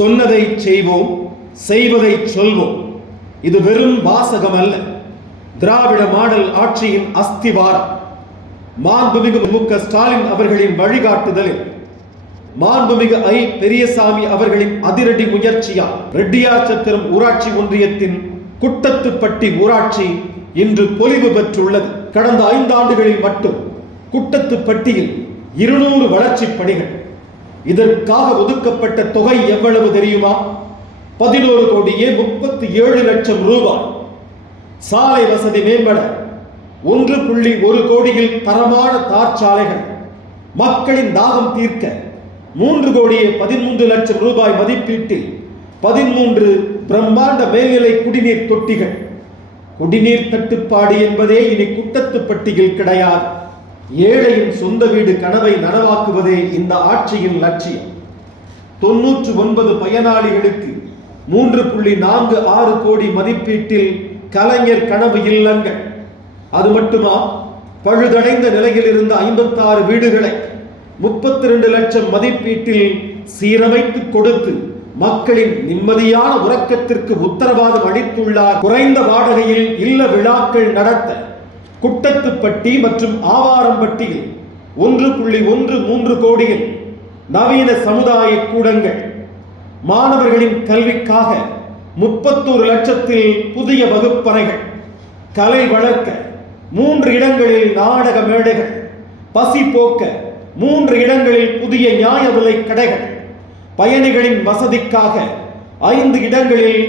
சொன்னதை செய்வோம், செய்வதை சொல்வோம். இது வெறும் வாசகம் அல்ல, திராவிட மாடல் ஆட்சியின் அஸ்திவாரம். மாண்புமிகு மு.க. ஸ்டாலின் அவர்களின் வழிகாட்டுதலில் மாண்புமிகு ஐ. பெரியசாமி அவர்களின் அதிரடி முயற்சியால் ரெட்டியார் சத்திரம் ஊராட்சி ஒன்றியத்தின் குட்டத்துப்பட்டி ஊராட்சி இன்று பொலிவு பெற்றுள்ளது. கடந்த 5 ஆண்டுகளில் மட்டும் குட்டத்துப்பட்டியில் 200 வளர்ச்சி பணிகள். இதற்காக ஒதுக்கப்பட்ட தொகை எவ்வளவு தெரியுமா? 11,37,00,000 ரூபாய். சாலை வசதி மேம்பட 1.1 கோடியில் தரமான தார் சாலைகள், மக்களின் தாகம் தீர்க்க 3,13,00,000 ரூபாய் மதிப்பீட்டில் 13 பிரம்மாண்ட மேல்நிலை குடிநீர் தொட்டிகள். குடிநீர் தட்டுப்பாடு என்பதே இனி குட்டத்துப்பட்டியில் கிடையாது. ஏழையின் சொந்த வீடு கனவை நனவாக்குவதே இந்த ஆட்சியின் லட்சியம். 99 பயனாளிகளுக்கு 3.46 கோடி மதிப்பீட்டில் கலைஞர் கனவு இல்லங்கள். அது மட்டுமா, பழுதடைந்த நிலையில் இருந்த 56 வீடுகளை 32 லட்சம் மதிப்பீட்டில் சீரமைத்து கொடுத்து மக்களின் நிம்மதியான உறக்கத்திற்கு உத்தரவாதம் அளித்துள்ளார். குறைந்த வாடகையில் இல்ல விழாக்கள் நடத்த குட்டத்துப்பட்டி மற்றும் ஆவாரம்பட்டியில் 1.13 கோடியில் நவீன சமுதாய கூடங்கள். மாணவர்களின் கல்விக்காக 31 லட்சத்தில் புதிய வகுப்பறைகள். கலை வளர்க்க 3 இடங்களில் நாடக மேடைகள். பசி போக்க 3 இடங்களில் புதிய நியாய விலை கடைகள். பயணிகளின் வசதிக்காக 5 இடங்களில்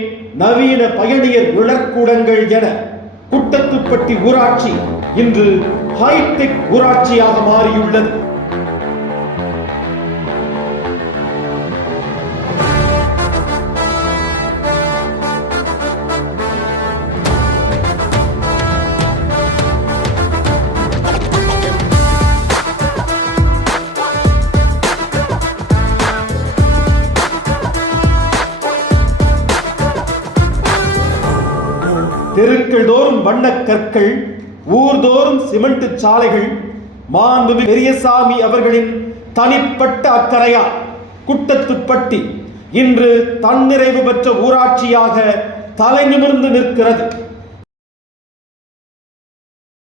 நவீன பயணியர் உழற்கூடங்கள் என குட்டத்துப்பட்டி ஊராட்சி இன்று ஹைடெக் ஊராட்சியாக மாறியுள்ளது. தெருக்கள் தோறும் வண்ணக் கற்கள், ஊர்தோறும் சிமெண்ட் சாலைகள். மாண்புமிகு பெரியசாமி அவர்களின் தனிப்பட்ட அக்கறையால் குட்டத்துப்பட்டி இன்று தன்னிறைவு பெற்ற ஊராட்சியாக தலை நிமிர்ந்து நிற்கிறது.